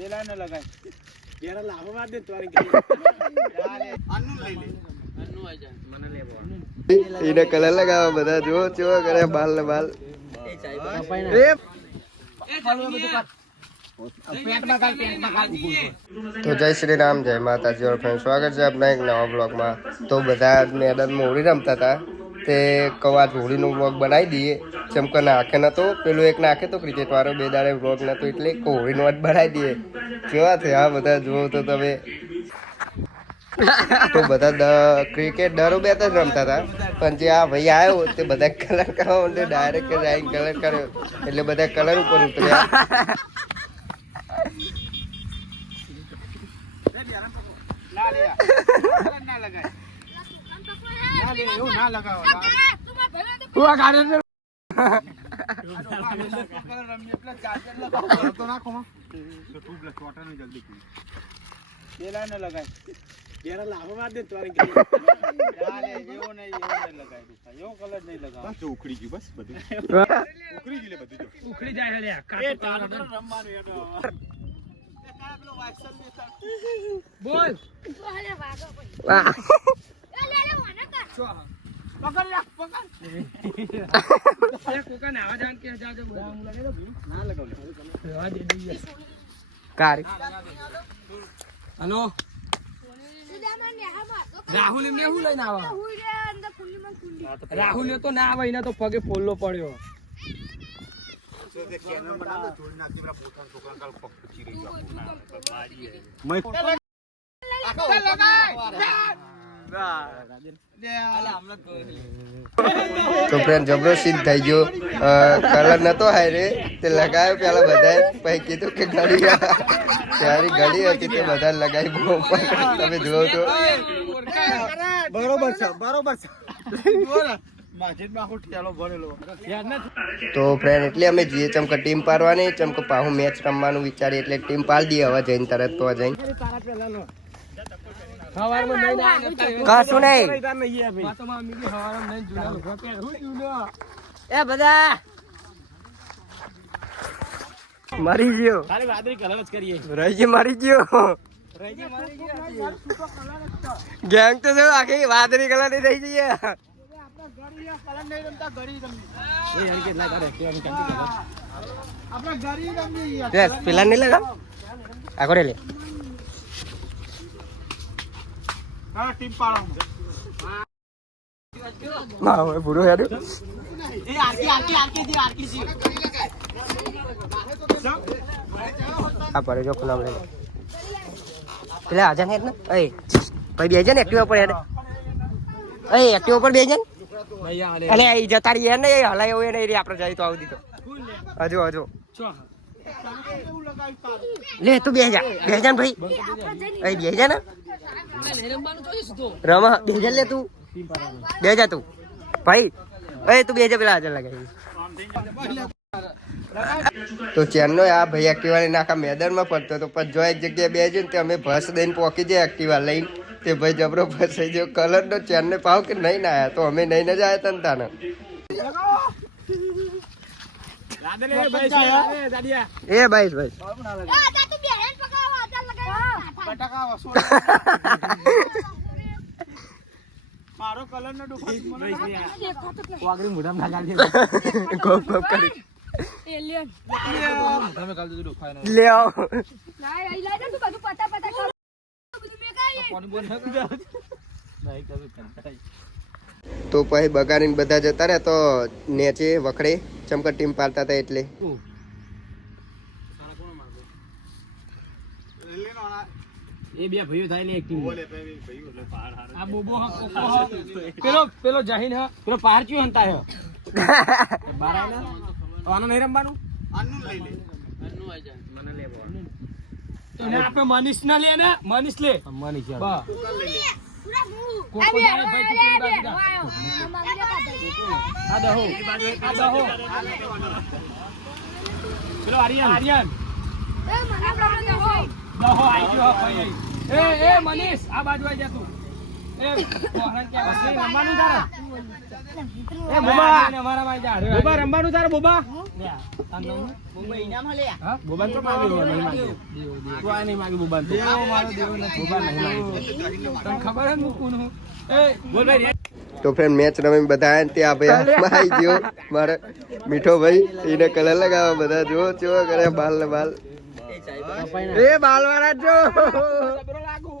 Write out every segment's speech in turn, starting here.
પેલા ન લગાય ઘેરા લાભ માર દે તોરી અન્નુ લઈ લે અન્નુ આઈ જા મને લેવો એને કલર લગાવો બધા જો ચો કરે બાલ ને બાલ તો જય શ્રી રામ જય માતાજી और फ्रेंड्स स्वागत છે આપના એક નવા બ્લોગમાં। તો બધા મેદાનમાં હોળી રમતા હતા તે કવાજ હોળીનો બ્લોગ બનાવી દઈએ ચમકો નાખે નતો પેલું એક નાખે તો ક્રિકેટ વાળો બે દાડે બ્લોગ નતો એટલે હોળીનો જ બનાવી દઈએ કેવા થયા બધા જુઓ તો તમે। તો બધા ક્રિકેટ દરો બે જ રમતા હતા પણ જે આ ભાઈ આવ્યો તે બધા કલર કરવા માટે ડાયરેક્ટ જાય કલર કર્યો એટલે બધા કલર ઉપર ઉતર્યા। પેલા ન લગાય ઘેરા લાભ માર દે તોરી એવો નહીં લગાય એવો કલર નહીં લગાવ બસ ઉખડી ગયું બસ બધું ઉખડી ગયું બધું ઉખડી જાય લે રમવાનું એનો બોલ વાહ પકડ લે પકડ કોકા ના આવાજ કે જાજો બોલા ના લગાવ રેવા દે દી કારી હલો રાહુલ ને હું લઈને આવા રાહુલ ને તો ના આવે એને તો પગે ફોલ્લો પડ્યો તો ફ્રેન્ડ જબરો સીન થઈ ગયો કલર નતો હાય રે તે લગાવ્યો પેલા બધાએ પછી કીધું કે ઘડી ત્યારે ઘડી હતી તે બધા લગાવી બહુ તમે જુઓ તો બરોબર છે તો ફ્રેન્ડ એટલે અમે જઈએ ચમકો ટીમ પાડવાની ચમકો પાહુ મેચ રમવાનું વિચારીએ એટલે ટીમ પાડી દઈએ હવે જઈને તરત તો જઈને કશું નહીં એ બધા મરી ગયો રહીજી મરી ગયો ગેંગ તો જો આખી વાદળી કલર ની થઈ જઈએ પેલા નહીં લગા આગળ લે ટીમ પાડો પૂરો હેડ આ પડે જો ખુલ્લા મળે પેલા આજા ને ને એ ભાઈ બેજે ને એક્ટિવા પર હેડ એ એક્ટિવા પર બેજે અલે એ જતા રહી ને એ હલાય હોય ને આપણે જાય તો આવું દીધો હજુ લે તું બેજા ને ભાઈ એ બેજા ને રમા બેજા લે તું બેજા તું ભાઈ એ તું બેજા પેલા હાજર લગાવી તો ચેનનો આ ભાઈ એક્ટિવા લઈને આખા મેદાનમાં પડતો હતો પણ જો એક જગ્યાએ બેજે ને તે અમે ભસ દઈને પોકી જાય એક્ટિવા લઈને તે ભાઈ જબરો ફસાઈ ગયો કલરનો ચેનને પાવ કે નહીં ના આવ્યા તો અમે નહીં જ આવ્યા તને તાને એ ભાઈ મારો કલર નો તો પછી બગાડીને બધા જતા રહ્યા તો નેચે વખડે ચમકા ટીમ પાડતા હતા એટલે એ બે ભાઈઓ થાય ને એક ટીમ આ બોબો પેલો જાહીન હ પેલો પાર ક્યું હંતા હે બારાના તો આનો નહીં રમવાનું અન્નુ લઈ લે અન્નુ આઈ જા મને લેવો તો ને આપણે મનીષ ના લે ને મનીષ લે મનીષ બા કોકો દાડે ભાઈ તું બાજુ દા આ દહો પેલો આર્યન એ મને દહો આઈ ગયો ભાઈ એ મનીષ આ બાજુ આવી જા તું રમવાનું તારે એ બોબા અમારામાં જા બોબા રમવાનું તારે બોબા હા બોબા તો માગ્યું નહીં માગ્યું કોઈ નહીં માગ્યું બોબા તો દેવો મારો દેવો નથી બોબા નહીં માગ્યું તને ખબર હે હું કોણ હું એ બોલ ભાઈ તો ફ્રેન્ડ મેચ રમી બધા આયા ને ત્યાં ભાઈ હાથમાં આવી ગયો મારે મીઠો ભાઈ એને કલર લગાવવા બધા જો ચો કરે બાલ ને બાલ એ બાલ વાળા જો લાગુ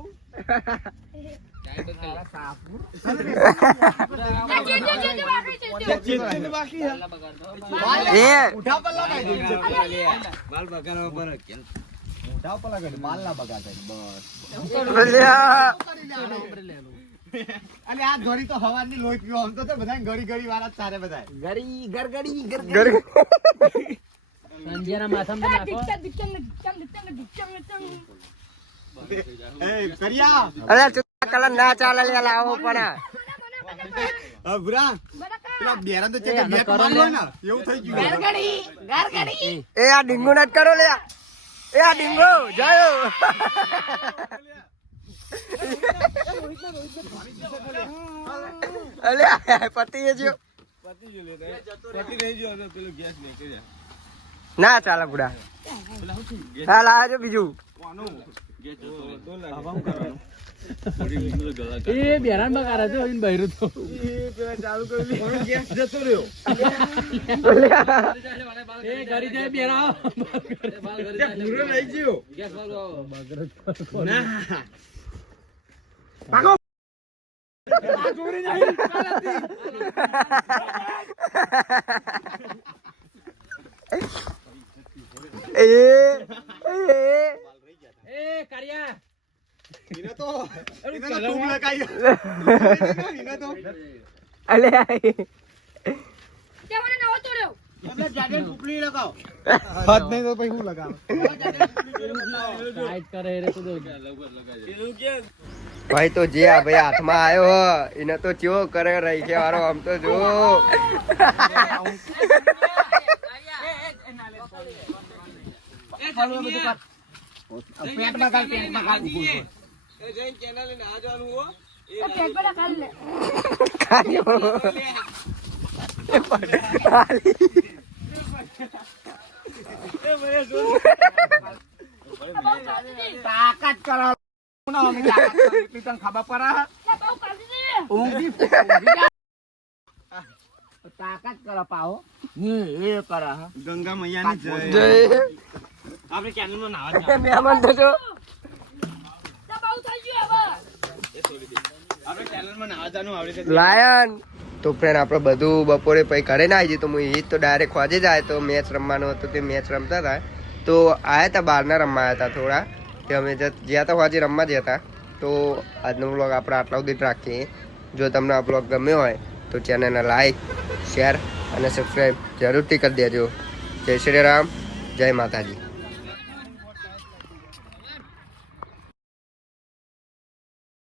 અલે આ ઘડી તો હવાની લોહી પીવો આમ તો બધા ઘડી ઘડી વાળા તારે બધા ગરી ગરગડી સંજયના માથામાં નાખો એ કરિયા અરે કલર ના ચાલે લે લાવો પણ અબરા પેલા બેરા તો ચેક બેટ માર્યો ને એવું થઈ ગયું એ આ ડીંગુ નટ કરો લે એ આ ડીંગુ જાયો અલે પતિ જો ના ચાલે બુડા હા લાવજો બીજું એ બેરાન બગાડે છે ઓઈન બૈરું તો ચાલુ કરી ગેસ જતો રહ્યો એ ગરી જાય બેરા પૂરો લઈ ગયો ગેસ વાળો ના એ કર્યા ઇને તો ટૂબ લગાયો ઇને તો અલે આપણે જાડે ટૂપલી લગાવ હાથ નહીં તો પછી હું લગાવ ટાઈટ કરે રે તો ભાઈ તો જે આ ભાઈ હાથમાં આવ્યો એને તો ચો કરે રહી કે વારો આમ તો જો પેટમાં કાલ તાકાત કરો ખબર પડે તાકાત કરો પાહો એ કરે ગંગા મૈયાની જય આપણે ચેનલમાં નાવા મહેમાન તો જો આપણે ચેનલમાં નાવા જવાનું આવડે લાયન તો ફ્રેન્ડ આપણે બધું બપોરે પછી ઘરે ના આવી જઈએ તો હું એ તો ડાયરેક્ટ ખોજે જ આવ્યો તો મેચ રમવાનો હતો તે મેચ રમતા હતા તો આવ્યા હતા બહારના રમવા આવ્યા હતા થોડા તે અમે જ્યાં હતા ખોજે રમવા જ હતા તો આજનો બ્લોગ આપણે આટલા સુધી જ રાખીએ જો તમને આ બ્લોગ ગમ્યો હોય તો ચેનલને લાઈક શેર અને સબસ્ક્રાઈબ જરૂરથી કરી દેજો જય શ્રી રામ જય માતાજી